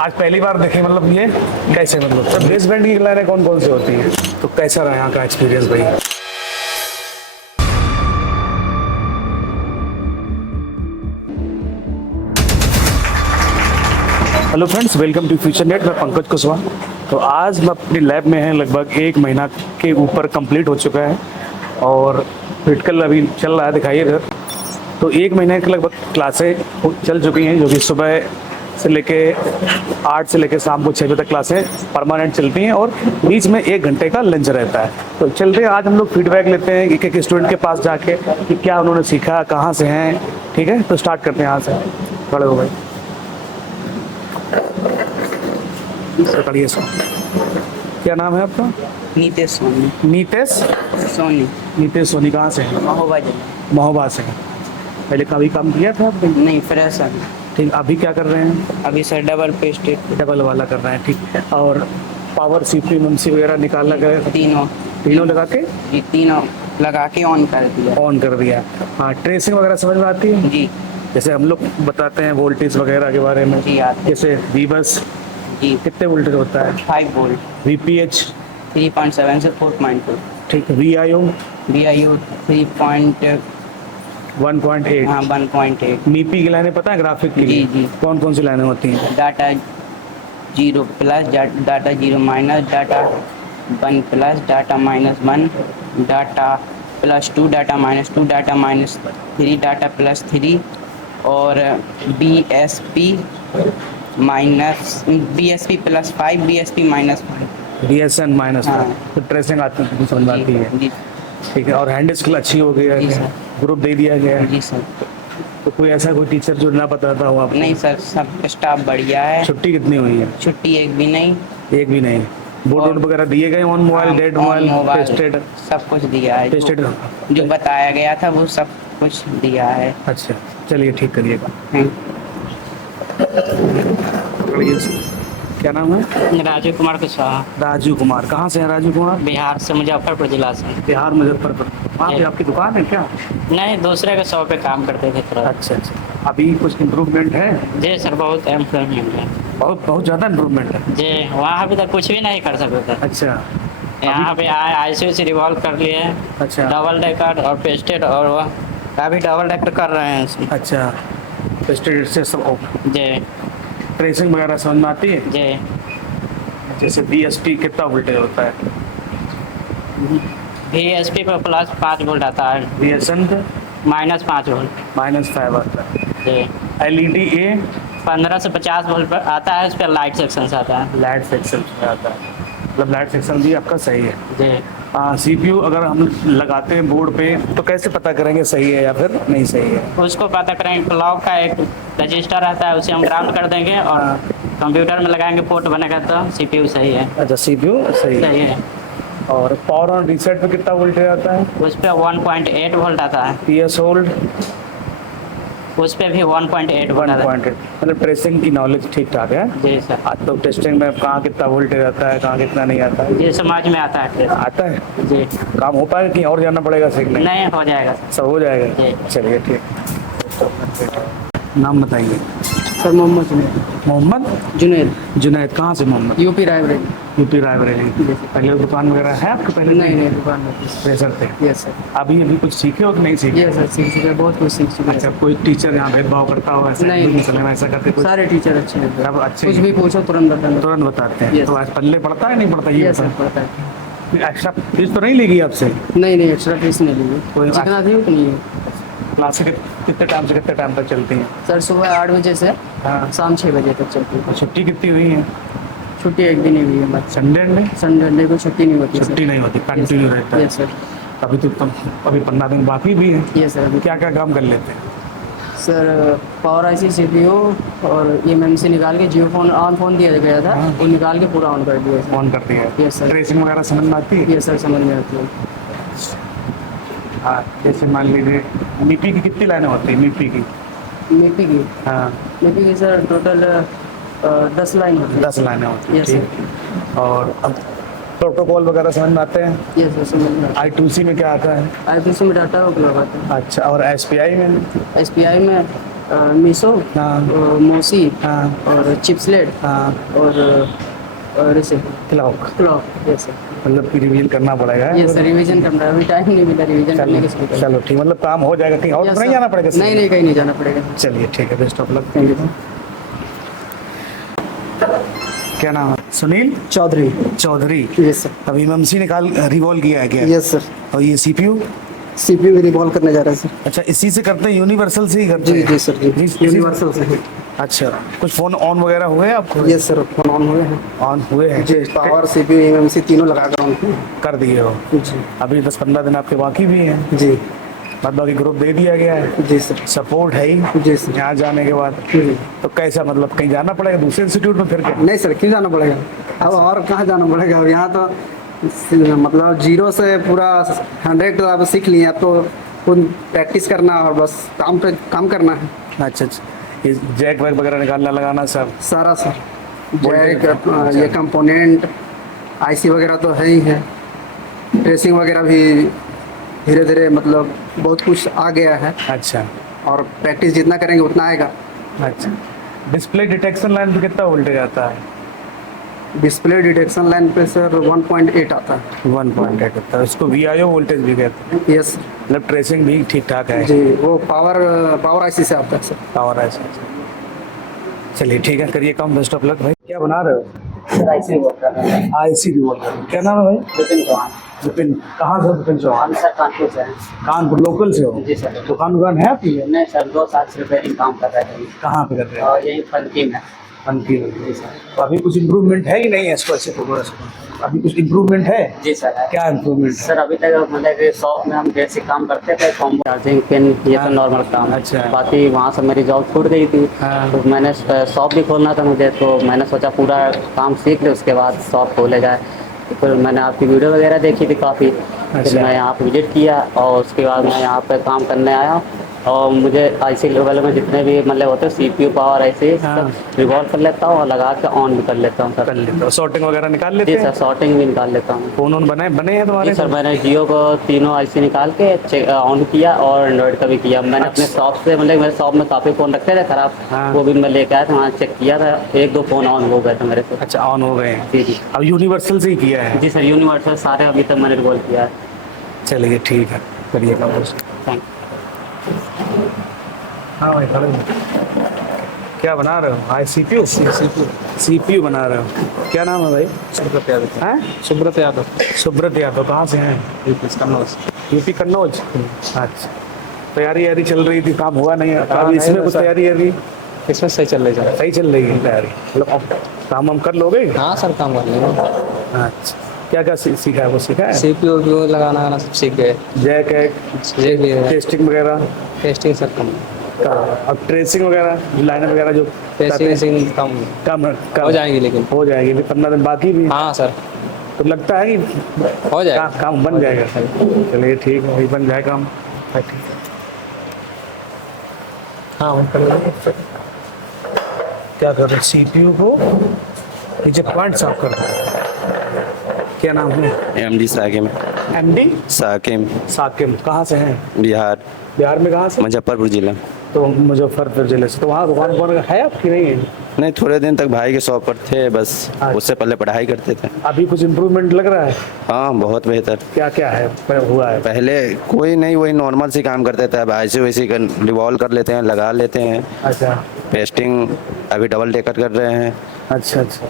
आज पहली बार देखे, मतलब ये कैसे, मतलब सब बेस बैंड की लाइनें कौन कौन सी होती हैं, तो कैसा रहा यहाँ का एक्सपीरियंस भाई? Hello friends, welcome to future net. मैं पंकज कुशवाहा। तो आज मैं अपनी लैब में है, लगभग 1 महीना के ऊपर कंप्लीट हो चुका है और प्रैक्टिकल अभी चल रहा है, दिखाइए इधर। तो 1 महीने की लगभग क्लासें चल चुकी हैं, जो कि सुबह से लेके 8 से लेके शाम को 6 बजे तक क्लासें परमानेंट चलती हैं और बीच में 1 घंटे का लंच रहता है। तो चलते हैं, आज हम लोग फीडबैक लेते हैं एक एक स्टूडेंट के पास जाके कि क्या उन्होंने सीखा, कहाँ से हैं। ठीक है, तो स्टार्ट करते हैं यहाँ से। खड़े हो भाई, पकड़िए सर। क्या नाम है आपका? नीतेश सोनी। नीतेश सोनी। नीतेश सोनी। कहाँ से हैं? महोबा जिला। महोबा से हैं। पहले कभी काम किया था आपने? नहीं, फ्रेश है। ठीक, अभी क्या कर रहे हैं? अभी सर डबल पेस्टेड। डबल वाला कर रहे हैं, ठीक है। और पावर सीपीयू एमसी वगैरह निकालना गए? तीनों लगा के जी, तीनों लगा के ऑन कर दिया। ऑन कर दिया। हाँ, ट्रेसिंग वगैरह समझ में आती है? जी जैसे हम लोग बताते हैं वोल्टेज वगैरह के बारे में, जी आते। जैसे वीबस जी कितने वोल्टेज होता है? 5 वोल्ट। वीपीएच 3.7 से 4.2। ठीक है। वीआईओ VIO 3. 1.8। हाँ 1.8। मीपी की लाइनें पता है ग्राफिक की? जी जी। कौन कौन सी लाइनें होती हैं? Data 0 plus, data 0 minus, data 1 plus, data -1, data +2, data -2, data -3, data +3 और BSP +5, BSP -5। DSN minus. हाँ। तो ट्रेसिंग आती है, समझ में आती है? जी ठीक है। और हैंड स्किल अच्छी हो गई जी है, सर। ग्रुप दे दिया गया है? जी सर। तो कोई ऐसा कोई टीचर जो ना बताता हो आपको? नहीं सर, सब स्टाफ बढ़िया है। छुट्टी कितनी हुई है? छुट्टी एक भी नहीं। एक भी नहीं। बोर्ड और- वोर्ड वगैरह दिए गए? On mobile, dead mobile, tested? सब कुछ दिया है। टेस्टेड। जो बताया गया था वो सब कुछ दिया है। अच्छा, चलिए ठीक करिएगा। क्या नाम है? राजीव कुमार कुशवाहा। राजू कुमार। कहाँ से हैं राजू कुमार? बिहार से, मुजफ्फरपुर जिला से। बिहार मुजफ्फरपुर। वहाँ पे आपकी दुकान है क्या? नहीं, दूसरे के शॉप पे काम करते थे थोड़ा। अच्छा अच्छा। अभी कुछ इम्प्रूवमेंट है? जी सर, बहुत इम्प्रूवमेंट है। बहुत बहुत ज़्यादा इम्प्रूवमेंट है। जी, वहाँ अभी तक कुछ भी नहीं कर सकते थे। अच्छा। यहाँ पे ICU रिवॉल्व कर लिए हैं। अच्छा। डबल डेकर और पेस्टेड, और अभी डबल डेकर कर रहे हैं इसमें। अच्छा, टेस्टेड से सब। जी ट्रेसिंग वगैरह समझ में आती है? जी। जैसे BSP कितना वोल्टेज होता है? VSP पर +5 वोल्ट आता है, BSN पे -5 वोल्ट। -5 आता है। जी। LEDA 15 से 50 वोल्ट पर आता है, उस पर लाइट सेक्शन से आता है। लाइट सेक्शन में आता है, मतलब लाइट सेक्शन भी आपका सही है। जी। CPU अगर हम लगाते हैं बोर्ड पे तो कैसे पता करेंगे सही है या फिर नहीं सही है? उसको पता करेंगे, क्लॉक का एक रजिस्टर आता है, उसे हम ग्राउंड कर देंगे और कंप्यूटर में लगाएंगे, पोर्ट बनेगा तो CPU सही है। अच्छा, CPU सही सही है। है। और पावर ऑन रीसेट पे कितना वोल्टेज आता है? उस पर 1.8 वोल्ट आता है। PS होल्ड उस पर भी 1.8 वोल्ट आता है। 1.8। मतलब ट्रेसिंग की नॉलेज ठीक ठाक है। जी सर। आज तो टेस्टिंग में कहाँ कितना वोल्टेज आता है, कहाँ कितना नहीं आता है, जी समझ में आता है। आता है। जी। काम हो पाएगा कि और जाना पड़ेगा सीखने? नहीं, हो जाएगा। सब हो जाएगा। जी। चलिए ठीक। नाम बताइए। सर मोहम्मद जुनैद। मोहम्मद जुनैद। जुनैद। कहाँ से मोहम्मद? यूपी रायबरेली। यूपी रायबरेली। पहले दुकान वगैरह है आपके? पहले नहीं, दुकान में। प्रेशर थे। Yes sir. अभी अभी कुछ सीखे हो कि नहीं सीखे? यस सर, सीख चुके, बहुत कुछ सीख चुके। अच्छा, कोई टीचर यहाँ भेदभाव करता हो ऐसा? नहीं। मसले में ऐसा करते कुछ? सारे टीचर अच्छे हैं। अब अच्छे कुछ ही भी पूछो तुरंत बताएंगे। तुरंत बताते हैं। Yes. तो आज पल्ले पड़ता है नहीं पड़ता ये यस सर, बताओ। पता है। एक्स्ट्रा फीस तो नहीं लेगी आपसे? नहीं, एक्स्ट्रा फीस नहीं ली। कोई जितना थी उतनी है। क्लास कितने टाइम से कितने टाइम तक चलती हैं? सर सुबह 8 बजे से हाँ। शाम 6 बजे तक चलती है। तो छुट्टी कितनी हुई है? छुट्टी एक दिन ही हुई है बस। संडे संडे को छुट्टी नहीं होती। छुट्टी नहीं होती, कंटिन्यू रहता है। Yes sir. अभी तो अभी 15 दिन बाकी भी है। Yes sir. क्या क्या काम कर लेते हैं? सर पावर IC CPU और EMMC निकाल के, जियो फोन ऑन फोन दिया गया था, हाँ। वो निकाल के पूरा ऑन कर दिया सर। ऑन कर दिया है। Yes, sir. ट्रेसिंग वगैरह समझ में आती है? ये सर समझ में आती है। हाँ, जैसे मान लीजिए मीपी की कितनी लाइनें होती है? मीपी की मीपी की हाँ मीपी की सर टोटल 10 लाइन होती है। 10 लाइनें होती हैं। Yes, ठीक। और अब प्रोटोकॉल वगैरह समझ में आते हैं? ये सर समझ में आता I2C में क्या आता है? है। IPC में डाटा उपलब्ध आता अच्छा, और SPI में? है। SPI में मीशो हाँ मोसी हाँ और चिप्सलेट हाँ और इसे क्लॉक, क्लॉक। Yes sir. मतलब कि रिवीजन करना पड़ेगा। ये सर रिवीजन करना है, अभी टाइम नहीं मिला रिवीजन करने के चलो चलो ठीक, मतलब काम हो जाएगा। ठीक, और Yes, तो नहीं sir. जाना पड़ेगा? नहीं नहीं, कहीं नहीं जाना पड़ेगा। चलिए ठीक है, best of luck. Thank you sir. क्या नाम है? सुनील चौधरी। चौधरी। Yes sir. अभी एमएमसी निकाल रिवॉल्व किया है क्या? Yes sir. और ये सीपीयू? सीपीयू भी रिवॉल्व करने जा रहा है सर। अच्छा, इसी से करते हैं, यूनिवर्सल से ही करते जी हैं? जी सर जी, इसी- यूनिवर्सल से। अच्छा, कुछ फोन ऑन वगैरह हुए आपको? यस सर, फोन ऑन हुए हैं। ऑन हुए हैं? जी, पावर सीपीयू एमएमसी तीनों लगा कर ऑन किए। कर दिए हो? जी अभी 10-15 दिन आपके बाकी भी हैं। जी बाद बाकी ग्रुप दे दिया गया है, जी सर। सपोर्ट है ही जी सर। यहाँ जाने के बाद। जी। तो कैसा, मतलब कहीं जाना पड़ेगा दूसरे इंस्टीट्यूट में फिर? क्या नहीं सर, क्यों जाना पड़ेगा? अब और कहाँ जाना पड़ेगा? अब यहाँ तो मतलब जीरो से पूरा 100 तो आप सीख लिए, अब तो खुद प्रैक्टिस करना और बस काम पे काम करना है। अच्छा अच्छा, ये जैक वैक वगैरह निकालना लगाना सब? सारा सर, Voltage जैक अच्छा। ये कंपोनेंट आईसी वगैरह तो है ही है, ट्रेसिंग वगैरह भी धीरे धीरे मतलब बहुत कुछ आ गया है, अच्छा और प्रैक्टिस जितना करेंगे उतना आएगा। अच्छा। डिस्प्ले डिटेक्शन लाइन पे कितना वोल्टेज आता है? डिस्प्ले डिटेक्शन लाइन पे सर 1.8 आता है। 1.8 आता है, उसको वीआईओ वोल्टेज भी कहते हैं। यस मतलब ट्रेसिंग भी ठीक ठाक है? जी, वो पावर आईसी से आता है सर। पावर है। चलिए ठीक है, करिए काम, बेस्ट ऑफ लक भाई। क्या बना रहे हो? IC revolve. क्या नाम है भाई? विपिन चौहान। विपिन, कहाँ से? विपिन चौहान। सर कानपुर से हैं। कानपुर लोकल से हो? जी सर। दुकान है आपकी? नहीं सर, 2 साल से रिपेयरिंग काम कर रहे थे कहाँ पे कर रहे हो? और यही फंकी में। अंकी। जी सर। तो अभी कुछ इम्प्रूवमेंट है कि नहीं है इसको? ऐसे थोड़ा सा अभी कुछ इम्प्रूवमेंट है? जी सर है। क्या इम्प्रूवमेंट? सर अभी तक मतलब कि शॉप में हम जैसे काम करते थे, कॉम्बो चार्जिंग पिन ये हाँ। सब नॉर्मल काम। अच्छा। बाकी वहाँ से मेरी जॉब छूट गई थी, हाँ। तो मैंने शॉप भी खोलना था मुझे, तो मैंने सोचा पूरा काम सीख ले उसके बाद शॉप खोले जाए। तो फिर मैंने आपकी वीडियो वगैरह देखी थी काफ़ी, अच्छा। फिर मैं यहाँ पे विजिट किया और उसके बाद मैं यहाँ पे काम करने आया। और मुझे आईसी लेवल में जितने भी मतलब होते हैं सीपीयू पावर ऐसे हाँ। रिवॉल्व कर लेता हूँ और लगा के ऑन भी कर लेता हूँ कर सर। लेते हो? सॉर्टिंग वगैरह निकाल लेते जी हैं? सर, शॉर्टिंग भी निकाल लेता हूँ। फोन ऑन बने हैं तुम्हारे? जी सर, मैंने जियो को तीनों आईसी निकाल के ऑन किया और एंड्रॉइड का भी किया। मैंने अपने शॉप से मतलब मेरे शॉप में काफ़ी फ़ोन रखे थे खराब, हाँ। वो भी मैं लेके आया था, वहाँ चेक किया था, 1-2 फ़ोन ऑन हो गए थे मेरे से। अच्छा, ऑन हो गए हैं। जी जी। अब यूनिवर्सल से ही किया है? जी सर, यूनिवर्सल सारे अभी तक मैंने रिवॉल्व किया है। चलिए ठीक है, करिए काम। थैंक हाँ भाई, खड़े हो। क्या बना रहे हो? आई सीपीयू? सीपीयू बना रहे हो? क्या नाम है भाई? सुब्रत यादव। हैं? सुब्रत यादव। सुब्रत यादव। कहाँ से हैं? कन्नौज। यूपी कन्नौज। अच्छा, तैयारी चल रही थी, काम हुआ नहीं? अब नहीं इसमें हुआ कुछ सर। तैयारी है अभी? इसमें सही चल रही है। सही चल रही है तैयारी? मतलब अब काम हम कर लोगे? हाँ सर, काम कर लेंगे। अच्छा, क्या क्या सीखा है? वो सीखा है? सीपीयू वीपीयू लगाना आना सब सीख गए। जैक एक ये भी है। टेस्टिंग वगैरह टेस्टिंग सर कम। का, अब ट्रेसिंग वगैरह लाइन वगैरह जो टेस्टिंग कम कम हो जाएंगी, लेकिन हो जाएगी। अभी 15 दिन बाकी भी। हाँ सर, तो लगता है कि हो जाएगा। काम बन जाएगा। चलिए ठीक है, वही बन जाए काम। ठीक है। हाँ, हम कर लेंगे। क्या कर रहे हैं? सीपीयू को नीचे पॉइंट साफ कर रहे हैं। क्या नाम है? एमडी साकिम। एमडी साकिम, साकिम। कहाँ से हैं? बिहार, बिहार में कहाँ से? मुजफ्फरपुर जिला। तो मुजफ्फरपुर जिले से। तो वहाँ दुकान कौन है आपकी? नहीं है? नहीं, थोड़े दिन तक भाई के शॉप पर थे बस, अच्छा। उससे पहले पढ़ाई करते थे। अभी कुछ इम्प्रूवमेंट लग रहा है? हाँ, बहुत बेहतर। क्या क्या है हुआ है? पहले कोई नहीं, वही नॉर्मल सी काम करते थे, अब ऐसे वैसे रिवॉल्व कर लेते हैं, लगा लेते हैं। अच्छा पेस्टिंग अभी डबल टेकर कर रहे हैं। अच्छा अच्छा।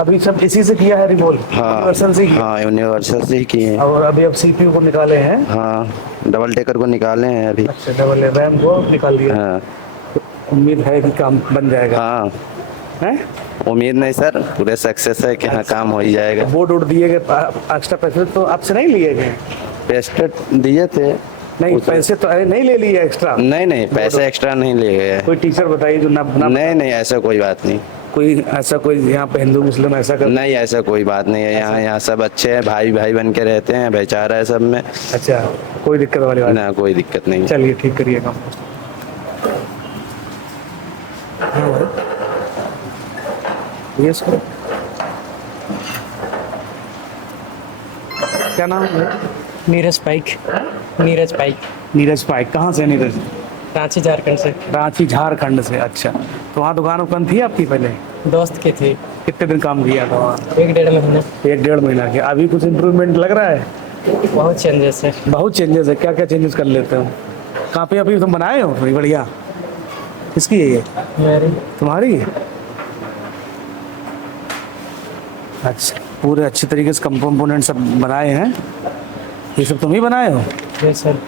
अभी सब इसी से किया है रिवॉल्व? हाँ यूनिवर्सल से ही? हाँ, यूनिवर्सल से ही किए हैं। और अभी अब सीपीयू को निकाले हैं? हाँ, डबल टेकर को निकाले हैं अभी। अच्छा, डबल रैम को निकाल दिया। हाँ उम्मीद है कि काम बन जाएगा? हाँ, हैं? उम्मीद नहीं सर, पूरे सक्सेस है कि हाँ काम हो ही जाएगा। बोर्ड उड़ दिए गए, एक्स्ट्रा पैसे तो आपसे नहीं लिए गए? पेस्टेड दिए थे। नहीं, पैसे तो अरे नहीं ले लिए एक्स्ट्रा? नहीं नहीं, पैसे एक्स्ट्रा नहीं ले गए। कोई टीचर बताइए जो ना नहीं नहीं, ऐसा कोई बात नहीं। कोई ऐसा कोई यहाँ पे हिंदू मुस्लिम ऐसा कर? नहीं, ऐसा कोई बात नहीं है। यहाँ सब अच्छे हैं, भाई भाई बन के रहते हैं, भाईचारा है सब में। अच्छा, कोई दिक्कत वाली बात? ना, कोई दिक्कत नहीं। चलिए ठीक, करिए काम। हाँ भाई, ये इसको क्या नाम है? नीरज पाइक। नीरज पाइक। नीरज पाइक। कहाँ से नीरज? रांची झारखंड से रांची झारखंड से। अच्छा, तो वहाँ दुकान थी आपकी पहले? दोस्त की थी। कितने दिन काम किया था वहाँ? 1-1.5 महीना। 1-1.5 महीना के। अभी कुछ इम्प्रूवमेंट लग रहा है? बहुत चेंजेस है। बहुत चेंजेस है। क्या क्या चेंजेस कर लेते हो? कहाँ पे अभी तुम बनाए हो? बड़ी बढ़िया। किसकी है ये? मेरी। तुम्हारी है? अच्छा, पूरे अच्छे तरीके से कंपोनेंट सब बनाए हैं। ये सब तुम ही बनाए हो? जी सर।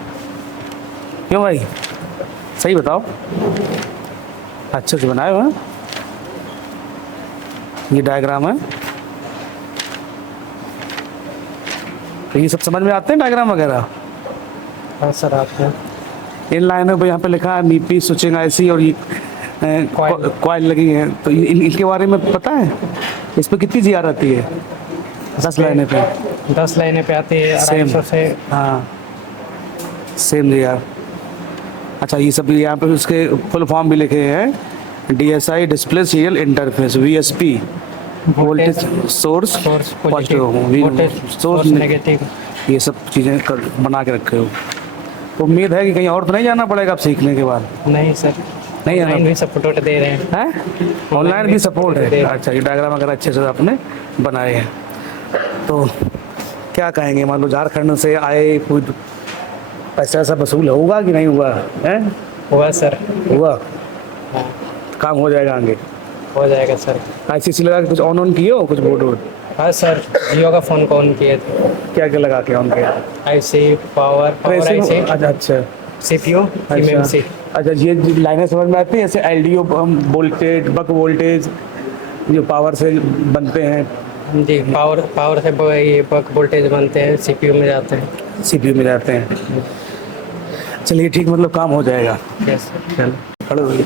क्यों भाई, सही बताओ। अच्छे से बनाए हो हैं? ये डायग्राम है, तो ये सब समझ में आते हैं डायग्राम वगैरह? हाँ सर, आपको इन लाइनों पे यहाँ पे लिखा है मीपी, स्विचिंग आईसी और ये कॉइल लगी है, तो इनके बारे में पता है? इस पे कितनी जीआर आती है? 10 लाइनें पे? 10 लाइनें पे आती है, 250 से। हाँ, सेम जीआर। अच्छा, ये सब यहाँ पे उसके फुल फॉर्म भी लिखे हैं। DSI display serial interface, VSP voltage source positive, source negative, ये सब चीज़ें बना के रखे हो। तो उम्मीद है कि कहीं और तो नहीं जाना पड़ेगा आप सीखने के बाद? नहीं सर, नहीं जाना? ऑनलाइन भी सपोर्ट दे रहे हैं। ऑनलाइन भी सपोर्ट है? दे रहे हैं। अच्छा, ये डायग्राम अगर अच्छे से आपने बनाए हैं तो क्या कहेंगे? मान लो झारखंड से आए, कोई पैसा ऐसा वसूल होगा कि नहीं हुआ है? हुआ सर। हुआ? हाँ, काम हो जाएगा आगे? हो जाएगा सर। ICC लगा के कुछ ऑन किए हो? कुछ बोर्ड वोर्ड? हाँ सर, जियो का फ़ोन को ऑन किए थे। क्या क्या लगा के ऑन किया? IC पावर IC, अच्छा अच्छा CPU, MMC। अच्छा, ये लाइनें समझ में आती है? जैसे LDO वोल्टेज, बक वोल्टेज जो पावर से बनते हैं। जी, पावर से ये बक वोल्टेज बनते हैं, CPU में जाते हैं। CPU में जाते हैं। चलिए ठीक, मतलब काम हो जाएगा। यस। चलो खड़े होइए।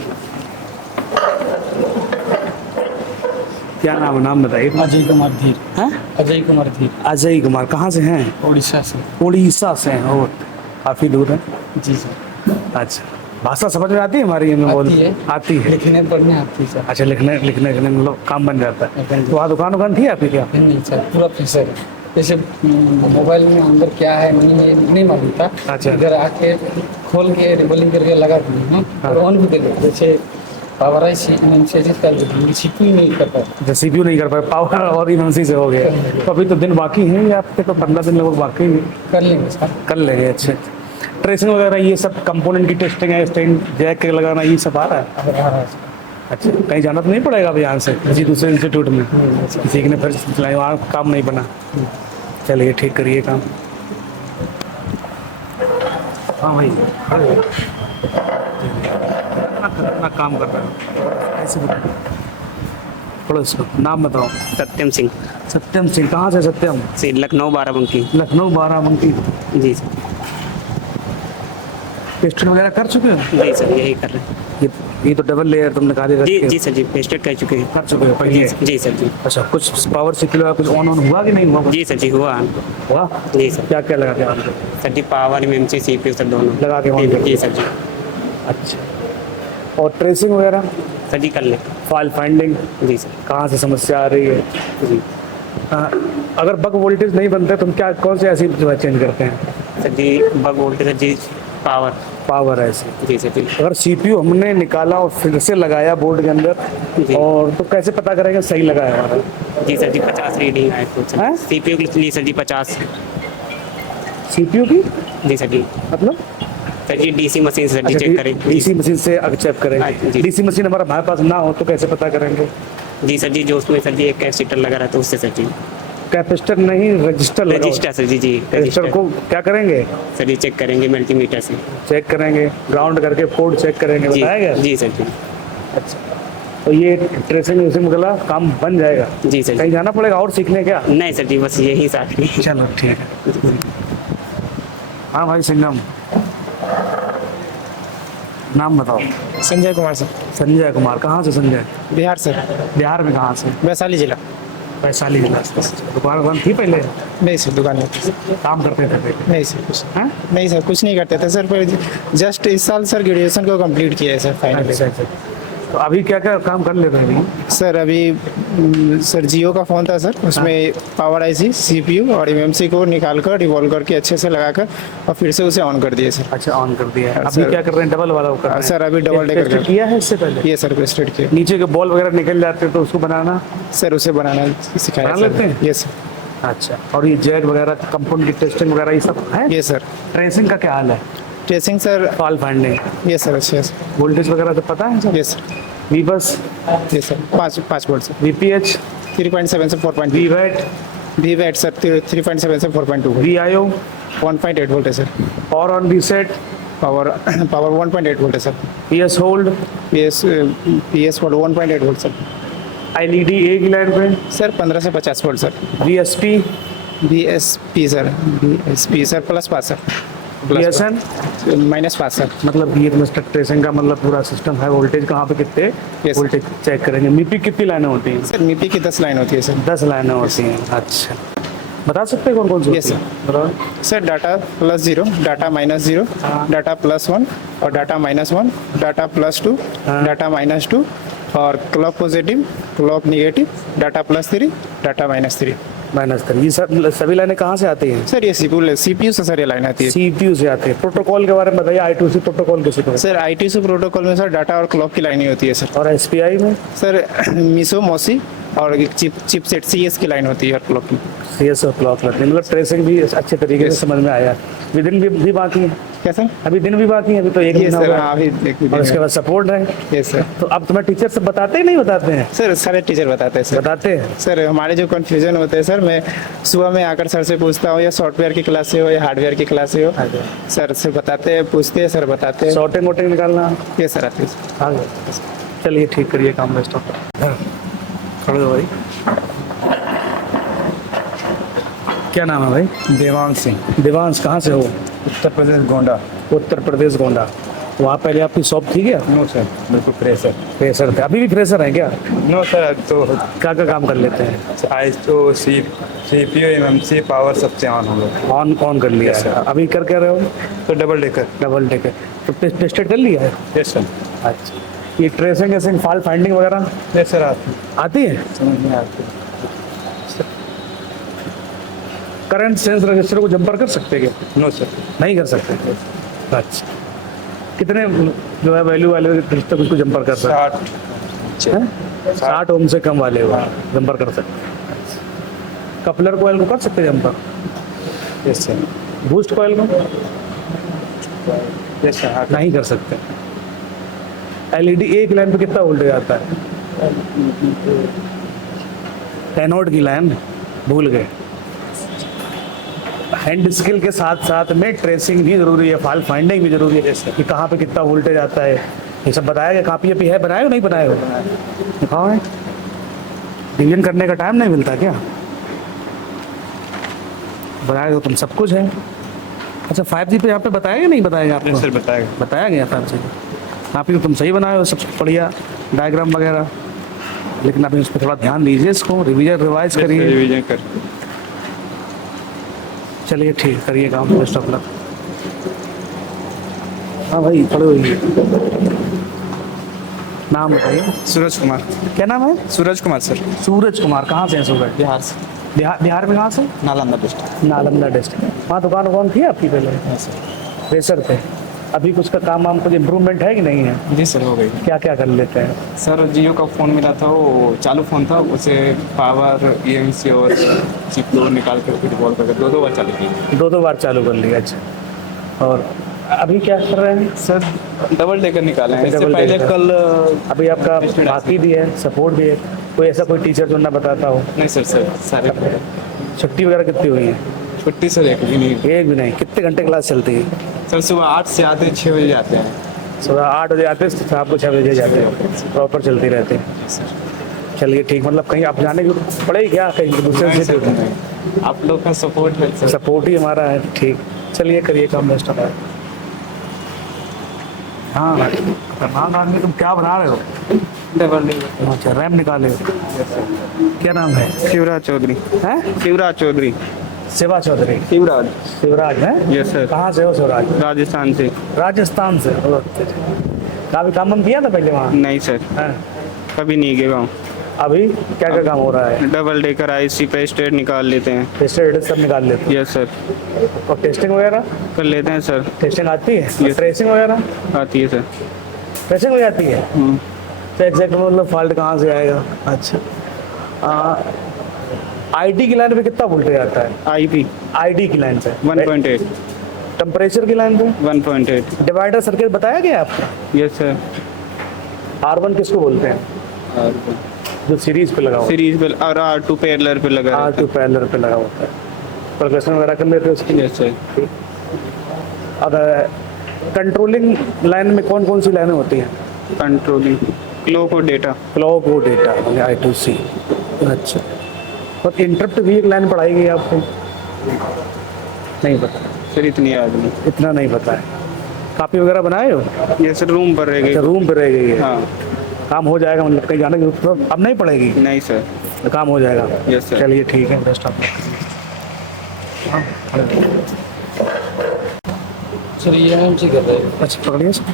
क्या नाम है? नाम बताइए। अजय कुमार धीर। हैं? अजय कुमार धीर। अजय कुमार। कहाँ से हैं? उड़ीसा से। उड़ीसा से हैं। और काफ़ी दूर है। जी सर। अच्छा, भाषा समझ में आती है हमारी? में बोल आती है। आती है? लिखने पढ़ने आती है सर। अच्छा, लिखने मतलब काम बन जाता है। बन तो वहाँ दुकान थी आपकी क्या? नहीं सर, पूरा प्रेशर है। जैसे मोबाइल में अंदर क्या है नहीं मालूम था। अच्छा। इधर आके खोल के रिबलिंग करके लगा दिए हैं और ऑन भी कर देते। जैसे पावर IC का CPU नहीं कर पाता। जैसे CPU नहीं कर पाए, पावर और इमरजेंसी से हो गया। तो अभी तो दिन बाकी हैं या आपके? तो 15 दिन लगभग बाकी हैं। कर लेंगे सर। कर लेंगे। अच्छे, ट्रेसिंग वगैरह ये सब कंपोनेंट की टेस्टिंग है, स्टैंड जैक के लगाना, ये सब आ रहा है? अब आ रहा है सर। अच्छा, कहीं जाना तो नहीं पड़ेगा अभी यहाँ से किसी दूसरे इंस्टीट्यूट में सीखने? फिर चलाए, वहाँ काम नहीं बना। चलिए ठीक, करिए काम। हाँ भाई, कितना काम कर रहे हो? ऐसे थोड़ा इसको नाम बताओ। सत्यम सिंह सत्यम सिंह। कहाँ से सत्यम? से लखनऊ बाराबंकी। लखनऊ बाराबंकी। जी सर। टेस्टिंग वगैरह कर चुके हो? जी सर, यही कर रहे हैं। ये तो डबल लेयर तुमने कहा जी जी सर जी, पेस्टेड कर चुके हैं। कर चुके हो पहले? जी सर जी। अच्छा, कुछ पावर सीपीयू का कुछ ऑन हुआ कि नहीं हुआ? जी सर जी, हुआ। हुआ? जी सर। क्या क्या लगा के ऑन? सर जी, पावर MMC CPU सर दोनों लगा के ऑन? जी सर जी। अच्छा, और ट्रेसिंग वगैरह? सर जी कर लें। File finding? जी सर। कहाँ से समस्या आ रही है? जी अगर बग वोल्टेज नहीं बनते तुम क्या कौन से ऐसी जो है चेंज करते हैं? सर जी, बग वोल्टेज सर जी, पावर। पावर ऐसे? जी सर जी। अगर CPU हमने निकाला और फिर से लगाया बोर्ड के अंदर, जी। और तो कैसे पता करेंगे सही लगा है हमारा? जी सर जी, 50 रीडिंग आए तो हैं? सर CPU के लिए सर जी 50। CPU की जी सर जी। मतलब? सर जी DC मशीन से सर जी अच्छा, चेक करें। DC मशीन से अगर चेक हाँ, करेंगे। जी। DC मशीन हमारे पास ना हो तो कैसे पता करेंगे? जी सर जी, जो उसमें सर जी एक कैपेसिटर लगा रहता है उससे सर जी। कैपेसिटर नहीं, रजिस्टर लगा हुआ। रजिस्टर सर जी। जी रजिस्टर को क्या करेंगे? सर जी चेक करेंगे मल्टीमीटर से। चेक करेंगे, ग्राउंड करके पोर्ट चेक करेंगे, जी बताया गया? जी सर जी। अच्छा, तो ये ट्रेसिंग वेसिंग वगैरह काम बन जाएगा? जी सर कहीं जी। जाना पड़ेगा और सीखने क्या? नहीं सर जी, बस यही साथ में। चलो ठीक है। हाँ भाई सिंघम, नाम बताओ। संजय कुमार सर। संजय कुमार। कहाँ से संजय? बिहार सर। बिहार में कहाँ से? वैशाली जिला। वैशाली जिला से। दुकान थी पहले? नहीं सर, दुकान में काम करते थे पहले? नहीं सर, कुछ हाँ? नहीं सर, कुछ नहीं करते थे सर। पर जस्ट इस साल सर ग्रेजुएशन को कंप्लीट किया है सर फाइनली। अच्छा अच्छा। तो अभी क्या क्या काम कर ले रहे हैं अभी? सर अभी सर जियो का फ़ोन था सर, उसमें पावर आईसी, सीपीयू और एमएमसी को निकाल कर रिवॉल्व करके अच्छे से लगाकर और फिर से उसे ऑन कर दिए सर। अच्छा ऑन कर दिया है। अभी सर- क्या कर रहे हैं, डबल वाला वो कर रहे हैं? सर अभी डबल डेकर टेस्ट किया है इससे पहले? ये सर प्रेस्टेड किया नीचे के बॉल वगैरह निकल जाते हैं तो उसको बनाना सर, उसे बनाना सिखाया बना सर। लेते हैं? ये सर। अच्छा, और ये जेट वगैरह कंपाउंड की टेस्टिंग वगैरह ये सब है? ये सर ट्रेसिंग का क्या हाल है? Tracing sir. फॉल्ट फाइंडिंग, ये सर अच्छा है सर। वोल्टेज वगैरह तो पता है सर? ये सर। वी बस, ये सर 5 वोल्ट सर। वीपीएच, 3.7 से 4.2। V bat, V bat sir 3.7 से 4.2 वी आईओ, 1.8 वोल्ट है sir. Power on reset, power power 1.8 volt है sir. PS hold, PS volt 1.8 volt sir. LED एक ही लाइन पे, सर 15 से 50 volt sir. VSP, BSP sir, BSP sir +5 sir. BSN, -5 sir. मतलब ये tracing का मतलब पूरा सिस्टम है। वोल्टेज कहाँ पे कितने Yes, sir. वोल्टेज चेक करेंगे। मीपी कितनी लाइनें होती हैं? सर मीपी की 10 लाइन होती है सर। 10 लाइनें होती हैं। अच्छा, बता सकते हैं कौन कौन सी Yes, होती हैं? बताओ। सर डाटा +0, डाटा -0, डाटा +1 और डाटा -1, डाटा +2, हाँ। डाटा -2 और clock positive, clock negative, data +3, data -3। -3, ये सब सभी लाइनें कहाँ से आती हैं? सर ये सीपीयू से सर ये लाइन आती है। सीपीयू से आते हैं। प्रोटोकॉल के बारे में बताइए, I2C प्रोटोकॉल कैसे करें? सर आईटीसी प्रोटोकॉल में सर डाटा और क्लॉक की लाइन ही होती है सर। और एसपीआई में सर मिसो मॉसी और चिपसेट सीएस की लाइन होती है और क्लॉक की। सीएस और क्लॉक लगती है। मतलब ट्रेसिंग भी अच्छे तरीके से समझ में आया। अभी दिन भी बाकी है, क्या सर? अभी दिन भी बाकी है, अभी तो एक ये महीना सर हुआ है। हाँ, अभी एक और उसके बाद सपोर्ट है। ये सर। तो अब तुम्हें टीचर से बताते हैं नहीं बताते हैं? सर सारे टीचर बताते हैं सर। बताते हैं। सर हमारे जो कन्फ्यूजन होते हैं सर, मैं सुबह में आकर सर से पूछता हूँ, या सॉफ्टवेयर की क्लास से हो या हार्डवेयर की क्लास से हो, सर से बताते हैं, पूछते हैं, सर बताते हैं। शॉर्टिंग वोटिंग निकालना ये सर आते हैं सर। आ गया। चलिए ठीक करिए काम बेस्ट ऑफ। खड़े हो भाई। क्या नाम है भाई? देवांग सिंह, देवांश, कहाँ से हो? उत्तर प्रदेश गोंडा। उत्तर प्रदेश गोंडा। वहाँ पहले आपकी शॉप थी क्या? नो सर, बिल्कुल फ्रेशर। फ्रेशर थे, अभी भी फ्रेशर हैं क्या? नो सर, तो क्या क्या काम कर लेते हैं? आज तो सीपीयू एमएमसी पावर सबसे ऑन हो गया। ऑन कर लिया है। अभी कर क्या रहे हो? तो डबल डेकर। Double decker. तो टेस्टेड कर लिया है? Yes sir. अच्छा, ये ट्रेसिंग एसिंग फॉल्ट फाइंडिंग वगैरह यस सर, आप आती है? समझ में आती है। करंट सेंस रजिस्टर को जंपर कर सकते हैं क्या? No sir. नहीं कर सकते। अच्छा, कितने जो है वैल्यू वाले रजिस्टर उसको जंपर कर सकते हैं? 60 ओम से कम वाले हो जंपर कर सकते हैं। कपलर कोयल को कर सकते हैं जंपर? Yes sir. बूस्ट कोयल को यस सर, हाँ। नहीं कर सकते। एलईडी एक लाइन पे कितना वोल्टेज आता है? 10 की लाइन भूल गए। हैंड स्किल के साथ साथ में ट्रेसिंग भी जरूरी है, फॉल्ट फाइंडिंग भी जरूरी है कि कहाँ पे कितना वोल्टेज आता है। ये सब बताया गया। कापी पे है, बनाए हो नहीं बनाए हो? दिखाओ है। रिवीजन करने का टाइम नहीं मिलता क्या? बनाए हो तुम, सब कुछ है। अच्छा, 5G पे यहाँ पे बताया नहीं बताएगा आपको? यस सर, बताएगा। बताया गया 5G। कापी तो तुम सही बनाए हो, सब बढ़िया डायग्राम वगैरह, लेकिन अभी उस पर थोड़ा ध्यान दीजिए, इसको रिवाइज करिए। रिवीजन कर। चलिए ठीक, करिए काम बेस्ट ऑफ लक। हाँ भाई, खड़े होइए। नाम बताइए। सूरज कुमार। क्या नाम है? सूरज कुमार सर। सूरज कुमार। कहाँ से हैं सूरज? बिहार से। बिहार में कहाँ से? नालंदा डिस्ट्रिक्ट। नालंदा डिस्ट्रिक्ट। वहाँ दुकान थी आपकी पहले? प्रेशर थे। अभी कुछ का काम वाम कुछ इम्प्रूवमेंट है कि नहीं है? जी सर, हो गई। क्या क्या कर लेते हैं? सर जियो का फ़ोन मिला था, वो चालू फ़ोन था, उसे पावर ईएमसी और चिप दो निकाल कर फिर बॉल करके दो बार चालू की। 2 बार चालू कर लिया। अच्छा, और अभी क्या कर रहे हैं? सर डबल डेकर निकाले हैं। इससे डबल पहले डेकर। कल अभी आपका बाकी भी है, सपोर्ट भी है। कोई ऐसा कोई टीचर जो ना बताता हो? नहीं सर, सारे छुट्टी वगैरह कितनी हुई है? छुट्टी सर एक भी नहीं। एक भी नहीं। कितने घंटे क्लास चलती है? सर सुबह 8 से आते हैं, 6 बजे आते हैं। सुबह 8 बजे आते हैं, शाम को 6 बजे जाते हैं, प्रॉपर चलती रहते हैं। चलिए ठीक, मतलब कहीं आप जाने की पड़ेगी क्या कहीं दूसरे नहीं से? सर, नहीं। आप लोग का सपोर्ट है सर। सपोर्ट ही हमारा है। ठीक, चलिए करिए काम बेस्ट ऑफ। हाँ, खतरनाक आदमी, तुम क्या बना रहे हो? Double decker. अच्छा, रैम निकाले हो। क्या नाम है? शिवराज चौधरी। हैं? शिवराज चौधरी। शिवा चौधरी। शिवराज। शिवराज है? Yes sir. कहाँ से हो शिवराज? राजस्थान से। राजस्थान से। काफी काम हम किया था पहले वहाँ? नहीं सर, हाँ। कभी नहीं गए वहाँ। अभी क्या क्या काम हो रहा है? डबल डेकर आईसी पे स्टेट निकाल लेते हैं। टेस्टेड सब निकाल लेते हैं यस सर, और टेस्टिंग वगैरह? कर लेते हैं सर। टेस्टिंग आती है? Yes. ट्रेसिंग वगैरह? आती है सर। ट्रेसिंग हो जाती है? तो एग्जैक्ट मतलब फॉल्ट कहाँ से आएगा? अच्छा, आईडी की लाइन पे कितना वोल्टेज आता है? आईपी आईडी की लाइन पे 1.8, टेम्परेचर की लाइन पे 1.8। डिवाइडर सर्किट बताया गया आपको? Yes sir. R1 किसको बोलते हैं? जो सीरीज पे लगा हुआ है। सीरीज पे और R2 पैरेलल पे लगा R2 पैरेलल पे लगा होता है। प्रोग्रेशन वगैरह कर लेते हो उसकी? Yes sir. अब कंट्रोलिंग लाइन में कौन कौन सी लाइनें होती हैं? कंट्रोलिंग क्लॉक और डेटा। क्लॉक और डेटा I2C। अच्छा, और इंटरप्ट भी एक लाइन पढ़ाई गई आपको? नहीं पता? सर इतनी याद नहीं। इतना नहीं पता है। कापी वगैरह बनाए हो? ये सर रूम पर रह अच्छा, गए। रूम पे रह गई है। हाँ। काम हो जाएगा, मतलब कहीं जाने की जरूरत अब नहीं पड़ेगी? नहीं सर। तो काम हो जाएगा। Yes sir. चलिए ठीक है, बेस्ट ऑफ सर ये एमएमसी कर रहे हैं। अच्छा, पकड़िए सर।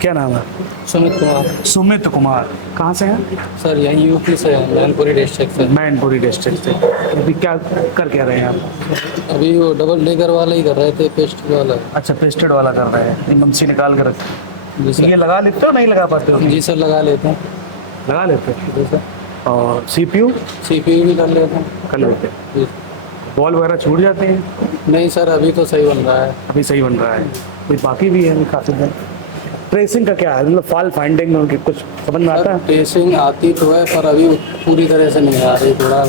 क्या नाम है? सुमित कुमार। सुमित कुमार। कहाँ से हैं? सर यहीं यूपी से है, मैनपुरी डिस्ट्रिक्ट से। मैनपुरी डिस्ट्रिक्ट से। अभी क्या कर क्या रहे हैं आप? अभी वो डबल डेकर वाला ही कर रहे थे, पेस्ट वाला। अच्छा, पेस्टेड वाला कर रहे हैं, एमएमसी निकाल कर रखे। जी ये सर। लगा लेते हो नहीं लगा पाते हो? जी सर लगा लेते हैं। लगा लेते हो। जी सर। और CPU सीपीयू भी कर लेते हैं। कर लेते हैं। जी। बॉल वगैरह छूट जाते हैं? नहीं सर अभी तो सही बन रहा है। अभी सही बन रहा है, कोई बाकी भी है काफ़ी दिन। ट्रेसिंग का क्या है, मतलब फॉल्ट फाइंडिंग में उनकी कुछ समझ में आता है? टेस्टिंग आती तो है पर अभी पूरी तरह से नहीं आ रही, थोड़ा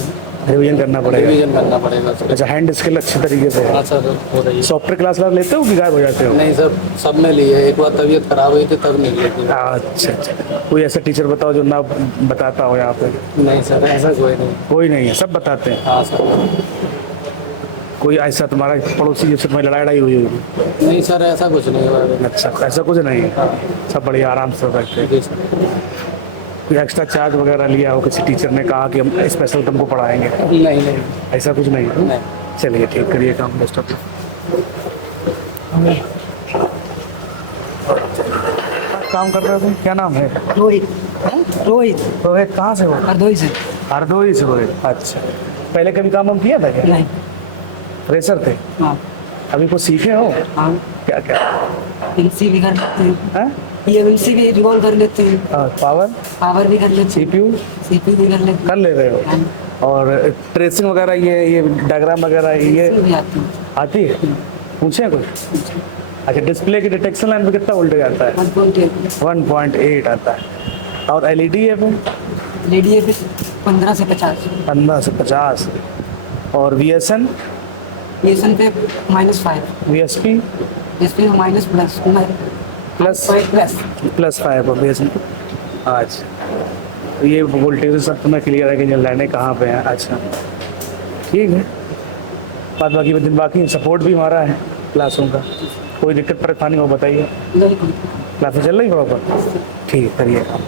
रिवीजन करना पड़ेगा। रिवीजन करना पड़ेगा सर। अच्छा, हैंड स्किल अच्छी तरीके से हाँ है? सर हो रही है। सॉफ्टवेयर क्लास लेते हो कि गायब हो जाते हो? नहीं सर सब में ली है, एक बार तबीयत खराब हुई थी तब नहीं ली थी। अच्छा अच्छा, कोई ऐसा टीचर बताओ जो ना बताता हो यहाँ पे? नहीं सर ऐसा कोई नहीं। कोई नहीं है, सब बताते हैं। हाँ सर। कोई ऐसा तुम्हारा पड़ोसी जिससे तुम्हारी लड़ाई हुई होगी? नहीं सर ऐसा कुछ नहीं हुआ अभी। अच्छा, ऐसा कुछ नहीं है, सब बढ़िया आराम से रखते हैं। जी सर। कोई एक्स्ट्रा चार्ज वगैरह लिया हो, किसी टीचर ने कहा कि हम स्पेशल तुमको पढ़ाएंगे, नहीं नहीं ऐसा कुछ नहीं है? नहीं। चलिए ठीक, करिए काम, बेस्ट ऑफ काम कर रहे हो तुम? क्या नाम है? रोहित। रोहित रोहित। कहाँ से हो? हरदोई से। हरदोई से रोहित। अच्छा, पहले कभी काम हम किया था क्या? नहीं। फ्रेशर थे? हाँ। अभी कुछ सीखे हो? हाँ क्या क्या? एमसी भी कर लेते हैं, हैं? पीएमसी भी रिवॉल्व कर लेते हैं, पावर पावर भी कर लेते हैं, CPU सीपी भी कर लेते कर ले रहे हो? हैं। और ट्रेसिंग वगैरह ये डायग्राम वगैरह ये भी आती है। आती है? पूछे कुछ? अच्छा, डिस्प्ले की डिटेक्शन लाइन पे कितना वोल्टेज आता है? 1.8 आता है। और एलईडी है पे? लेडी है 15 से 50। 15 से 50। और VSN पीएसएन पे -5, VSP इस पे -+, प्लस +5 और VSN। अच्छा, तो ये वोल्टेज सब तुम्हें क्लियर है कि लाइनें कहाँ पे हैं? अच्छा ठीक है। बाकी दिन बाकी सपोर्ट भी हमारा है क्लासों का, कोई दिक्कत परेशानी हो बताइए। क्लासें चल रही प्रॉपर? ठीक, करिए काम।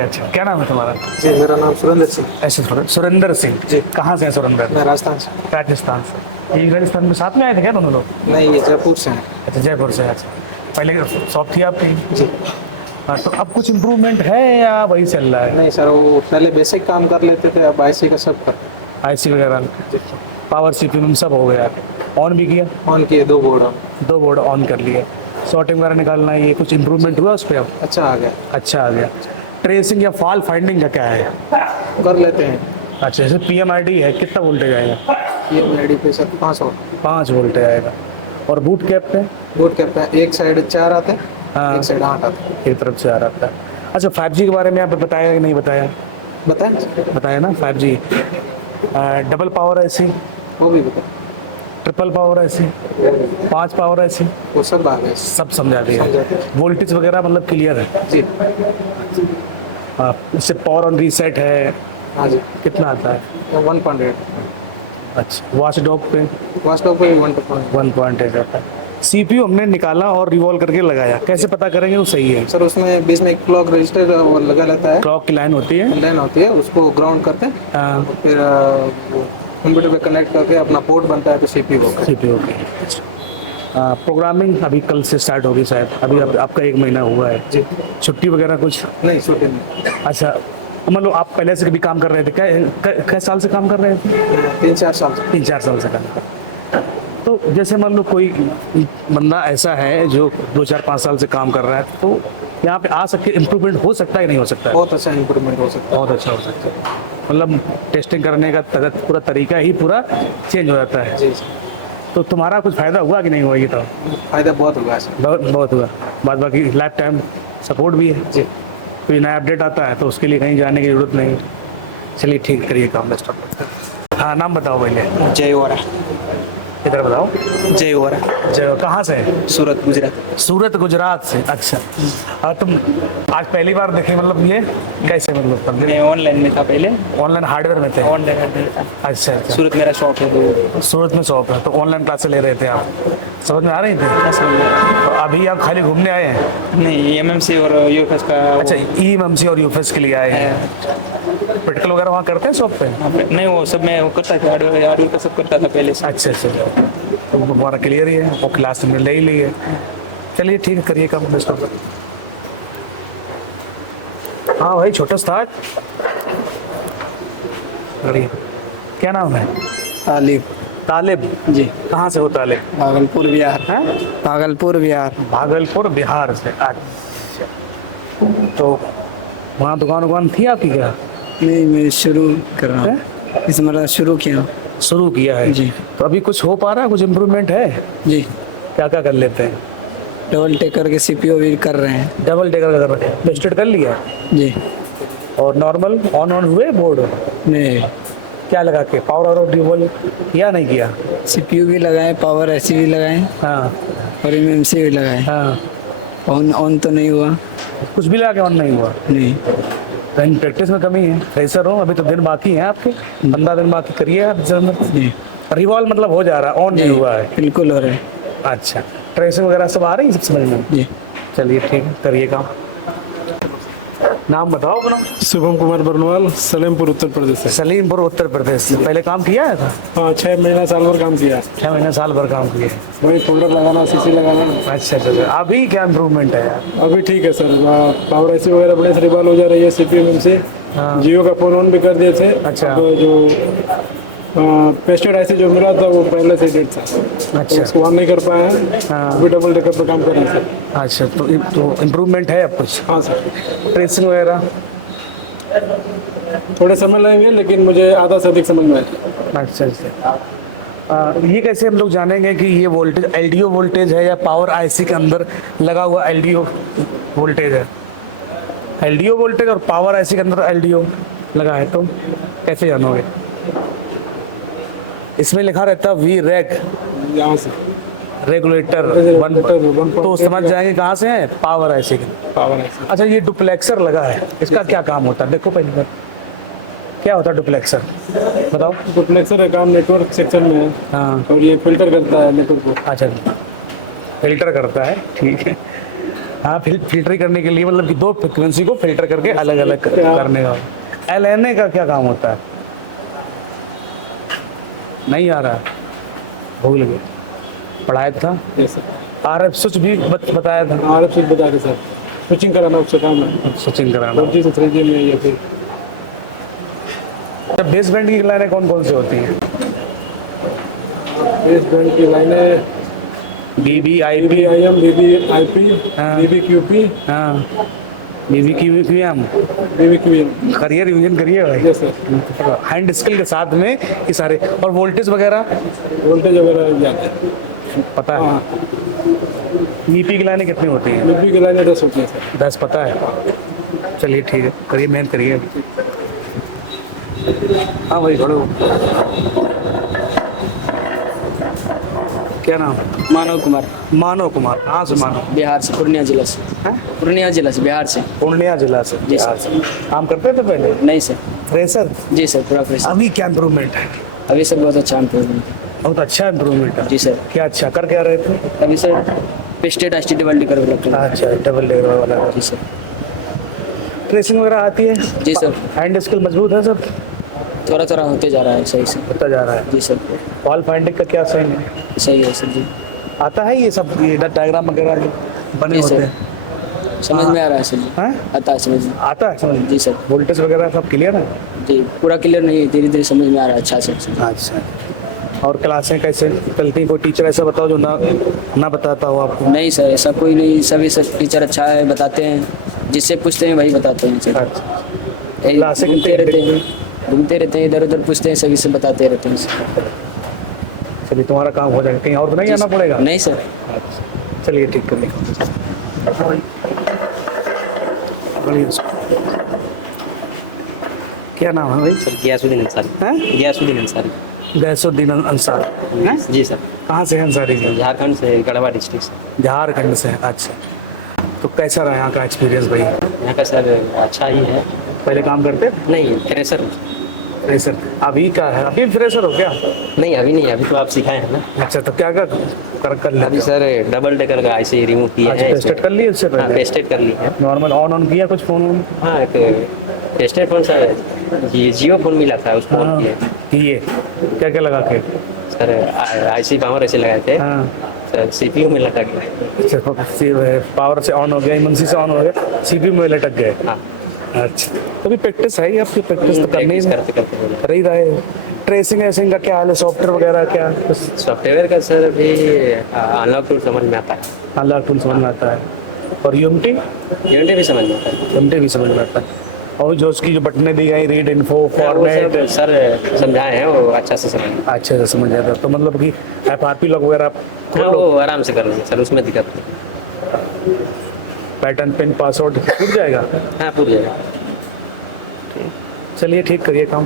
अच्छा, क्या नाम है तुम्हारा? जी मेरा नाम सुरेंद्र सिंह। ऐसे सुरेंद्र सिंह जी। कहाँ से है सुरेंद्र? मैं राजस्थान से। राजस्थान से। ये राजस्थान में साथ में आए थे क्या दोनों लोग? नहीं ये जयपुर से हैं। अच्छा, जयपुर से। अच्छा, पहले शॉप थी आपकी? जी। हाँ, तो अब कुछ इम्प्रूवमेंट है या वही चल रहा है? नहीं सर वो पहले बेसिक काम कर लेते थे, अब आईसी का सब कर। IC वगैरह, पावर CPU में सब हो गया? ऑन भी किया? ऑन किए 2 बोर्ड। 2 बोर्ड ऑन कर लिए। सॉर्टिंग वगैरह निकालना है, ये कुछ इम्प्रूवमेंट हुआ उस पर अब? अच्छा आ गया। अच्छा आ गया। ट्रेसिंग या फॉल फाइंडिंग का क्या है? कर लेते हैं। अच्छा, जैसे PMID है, कितना वोल्टेज आएगा? ये मेडी पे सर 500। 5 वोल्टेज आएगा। और बूट कैप पे? बोर्ड कैप पे एक साइड 4 आते हैं, हाँ। एक साइड 8 आते हैं। एक तरफ से आ रहा था। अच्छा, 5G के बारे में आपने बताया कि नहीं बताया? बताएं बताया ना 5G। डबल पावर IC, वो भी बताएं। Triple power IC, 5 power IC, वो सब आ गए। सब समझा दिया। समझाते वोल्टेज वगैरह मतलब क्लियर है? जी। इससे पावर ऑन रीसेट है, हाँ जी। कितना आता है? 1.8। अच्छा, वॉच डॉग पे वास्तव पे 1.8। 1.8 आता है। CPU हमने निकाला और रिवॉल्व करके लगाया, कैसे पता करेंगे वो सही है? सर उसमें बीच में एक क्लॉक रजिस्टर वो लगा रहता है, क्लॉक की लाइन होती है? लाइन होती है, उसको ग्राउंड करते हैं, हाँ, फिर कंप्यूटर पे कनेक्ट करके अपना पोर्ट बनता है तो CPU को। CPU की। प्रोग्रामिंग अभी कल से स्टार्ट होगी शायद, अभी आपका 1 महीना हुआ है जी। छुट्टी वगैरह कुछ? नहीं छुट्टी नहीं, अच्छा, मतलब आप पहले से भी काम कर रहे थे क्या साल से काम कर रहे थे? 3-4 साल से। 3-4 साल से काम। तो जैसे मान लो कोई बंदा ऐसा है जो 2-4-5 साल से काम कर रहा है, तो यहाँ पे आ सकते इम्प्रूवमेंट हो सकता है कि नहीं हो सकता है? बहुत अच्छा इम्प्रूवमेंट हो सकता बहुत अच्छा हो सकता है, मतलब टेस्टिंग करने का पूरा तरीका ही पूरा चेंज हो जाता है। है जी जी। तो तुम्हारा कुछ फायदा हुआ कि नहीं हुआ ये? तो फायदा बहुत होगा सर। बहुत हुआ। बाद बाकी लाइफ टाइम सपोर्ट भी है जी, कोई नया अपडेट आता है तो उसके लिए कहीं जाने की जरूरत नहीं। चलिए ठीक, करिए काम बेस्ट ऑफ। हाँ, नाम बताओ पहले। जय वोरा। इधर बताओ। जय वोरा, जो कहाँ से है? सूरत गुजरात। सूरत गुजरात से। अच्छा, और तुम आज पहली बार देखे, मतलब ये कैसे, मतलब मैं ऑनलाइन में था पहले, ऑनलाइन हार्डवेयर में थे? ऑनलाइन में था। अच्छा अच्छा, सूरत मेरा शॉप है तो सूरत में शॉप है, तो ऑनलाइन क्लासेस ले रहे थे आप, समझ में आ रही थी? तो अभी आप खाली घूमने आए हैं? नहीं, एमएमसी और यूएफएस का। अच्छा, ईएमसी और यूएफएस के लिए आए हैं। प्रैक्टिकल वगैरह वहाँ करते हैं शॉप पे? नहीं, वो सब मैं वो करता था, हार्डवेयर का सब करता था पहले से। अच्छा अच्छा, तो हमारा क्लियर ही है, वो क्लास में ले ही ली है। चलिए ठीक है, करिए काम बेस्ट ऑफ। हाँ भाई, छोटा स्टार्ट करिए। क्या नाम है? तालिब तालिब जी। कहाँ से हो तालिब? भागलपुर बिहार। हैं? भागलपुर बिहार। भागलपुर बिहार से। अच्छा, तो वहाँ दुकान थी आपकी क्या? नहीं, मैं शुरू कर रहा हूँ, इस मतलब शुरू किया। शुरू किया है जी। तो अभी कुछ हो पा रहा है, कुछ इम्प्रूवमेंट है? जी, क्या क्या कर लेते हैं? डबल टेकर के सीपीओ भी कर रहे हैं। डबल टेकर कर रहे हैं, टेस्टेड कर लिया? जी। और नॉर्मल ऑन हुए बोर्ड? नहीं, क्या लगा के पावर और ड्यूबल किया नहीं किया? सीपीयू भी लगाए, पावर ऐसी भी लगाए हाँ और एमएमसी भी लगाए। हाँ, ऑन तो नहीं हुआ। कुछ भी लगा के ऑन नहीं हुआ? नहीं, कहीं प्रैक्टिस में कमी है, फ्रेशर हो, अभी तो दिन बाकी है आपके, 15 दिन बाकी करिए आप जरूर। जी रिवॉल्व मतलब हो जा रहा है, ऑन नहीं हुआ है? बिल्कुल हो रहा है। अच्छा, ट्रेसिंग वगैरह सब आ रही है सब समझ में? जी। चलिए ठीक है, करिए काम। नाम बताओ अपना। शुभम कुमार बरनवाल, सलेमपुर उत्तर प्रदेश से। सलीमपुर उत्तर प्रदेश से। पहले काम किया है था? हाँ, 6 महीना साल भर काम किया। 6 महीने साल भर काम किए। वही फोल्डर लगाना, सीसी लगाना। अच्छा अच्छा, अभी क्या इम्प्रूवमेंट है यार? अभी ठीक है सर, पावर ऐसी वगैरह बड़े से रिवॉल्व हो जा रही है, सीपीयू से। जियो का फोन ऑन भी कर दिए थे। अच्छा। तो जो पेस्टेड ऐसे जो मिला था वो पहले से डेट था। अच्छा। तो उसको ऑन नहीं कर पाए हैं। अभी डबल डेकर पर काम कर रहे हैं सर। अच्छा, तो इम्प्रूवमेंट है अब कुछ? हाँ सर, ट्रेसिंग वगैरह थोड़े समय लगेंगे लेकिन मुझे आधा से अधिक समझ में आया। अच्छा अच्छा, ये कैसे हम लोग जानेंगे कि ये वोल्टेज एलडीओ वोल्टेज है या पावर आईसी के अंदर लगा हुआ एलडीओ वोल्टेज है? एलडीओ वोल्टेज और पावर आईसी के अंदर एलडीओ लगा है, तो कैसे जानोगे? इसमें लिखा रहता है वी रैक, यहाँ से रेगुलेटर वन, तो समझ जाएंगे कहाँ से है, पावर आईसी के। पावर ऐसे। अच्छा, ये डुप्लेक्सर लगा है, इसका क्या काम होता है? देखो पहले बार क्या होता है डुप्लेक्सर, बताओ। डुप्लेक्सर का काम नेटवर्क सेक्शन में है। हाँ, और ये फिल्टर करता है नेटवर्क को। अच्छा, फिल्टर करता है, ठीक है। हाँ, फिल्टर करने के लिए, मतलब कि 2 फ्रिक्वेंसी को फिल्टर करके अलग अलग करने का। LNA का क्या काम होता है? नहीं आ रहा, भूल गए, पढ़ाया था। Yes sir. RF स्विच भी बताया था। आरएफ स्विच बता के सर, स्विचिंग कराना उसका काम है। स्विचिंग कराना। 4G से 3G में या फिर बेस बैंड की लाइनें कौन कौन सी होती हैं? बेस बैंड की लाइनें BBIP, BBIM, BBIP, हाँ। BBQP, हाँ, BBQM। BBQM। करिए, रिवीजन करिए भाई। Yes sir. हैंड स्किल के साथ में ये सारे, और वोल्टेज वगैरह वोल्टेज वगैरह जाते हैं। पता है? हाँ, EP की लाइनें कितनी होती हैं? BP की लाइनें 10 होती हैं सर। 10 पता है? चलिए ठीक है, करिए, मेहनत करिए। हाँ भाई, खड़ो। क्या नाम है? मानव कुमार, मानव कुमार। कहाँ से मानव? बिहार से, पूर्णिया जिला से। पूर्णिया जिला से, बिहार से। पूर्णिया जिला से। जी बिहार सर। से। काम करते थे पहले? नहीं सर। फ्रेशर? जी सर, पूरा फ्रेश। अभी क्या इम्प्रूवमेंट है? अभी सर बहुत अच्छा इम्प्रूवमेंट है। बहुत अच्छा इम्प्रूवमेंट है। जी सर। क्या अच्छा कर क्या रहे थे? अभी sir pasted HT double D कर रखा है। अच्छा, डबल लेयर वाला। जी सर। ट्रेसिंग वगैरह आती है? जी सर। हैंड स्किल मजबूत है सब? थोड़ा थोड़ा होते जा रहा है, सही से। होता जा रहा है। जी सर। वॉल फाइंडिंग का क्या सीन है? सही है सर जी। आता है ये सब, ये डायग्राम वगैरह बने जी होते सर। हैं? समझ में आ रहा है सर। हैं? आता है समझ में। आता है समझ? जी सर। वोल्टेज वगैरह सब क्लियर है? जी पूरा क्लियर नहीं, धीरे धीरे समझ में आ रहा है अच्छा से। अच्छा। और क्लासें कैसे चलती हैं? कोई टीचर ऐसा बताओ जो ना बताता हो आपको? नहीं सर, ऐसा कोई नहीं, सभी सब टीचर अच्छा है, बताते हैं, जिससे पूछते हैं वही बताते हैं सर। यही क्लासें घूमते कितने घूमते रहते हैं, इधर उधर पूछते हैं, सभी से बताते रहते हैं सर। चलिए तुम्हारा काम हो जाएगा, कहीं और तो नहीं आना पड़ेगा? नहीं सर। चलिए ठीक कर लेंगे। क्या नाम है भाई? सर गियासुद्दीन अंसारी। हैं? गियासुद्दीन अंसारी। गैसुद्दीन अंसार हैं? जी सर। कहाँ से हैं अंसारी जी? झारखंड से, गढ़वा डिस्ट्रिक्ट से। झारखंड से हैं। अच्छा, तो कैसा रहा यहाँ का एक्सपीरियंस भाई? यहाँ का सर अच्छा ही है। पहले काम करते? नहीं फ्रेशर। फ्रेशर अभी का है? अभी फ्रेशर हो क्या? नहीं अभी नहीं, अभी तो आप सिखाए हैं ना। अच्छा, तो क्या कर लेते अभी हो? सर डबल डेकर का ऐसे रिमूव किया अच्छा, है। टेस्टेड कर लिए इससे पहले? टेस्टेड कर ली है। नॉर्मल ऑन किया कुछ फोन? हाँ एक टेस्टेड फोन सर, जियो फोन मिला था उसको ऑन किया। किए क्या क्या लगा के? सर आईसी पावर ऐसे लगाए थे। हाँ। सर सीपीयू में लगा गया। अच्छा, पावर से ऑन हो गया, इमरजेंसी से ऑन हो गया, सीपीयू में लटक गए। हाँ। अच्छा, तो अभी प्रैक्टिस है ही, आपकी प्रैक्टिस तो करनी प्रैक्टिस है, करते करते कर ही रहे। ट्रेसिंग ऐसिंग का क्या हाल है? सॉफ्टवेयर वगैरह क्या? सॉफ्टवेयर का सर अभी अनलॉक टूल समझ में आता है। अनलॉक टूल समझ में आता है, और यूनिटी यूनिटी भी समझ में आता है। यूनिटी भी समझ में आता है, और जो उसकी जो बटनें दी गई, रीड इन्फो, वो फॉर्मेट, सब सर समझाए हैं, वो अच्छा से समझ में। अच्छे से समझ आता है। तो मतलब कि FRP लॉक वगैरह हाँ वो आराम से कर लेंगे सर, उसमें दिक्कत नहीं। पैटर्न पिन पासवर्ड छूट जाएगा? हाँ पूरी जाएगा। चलिए ठीक करिए काम।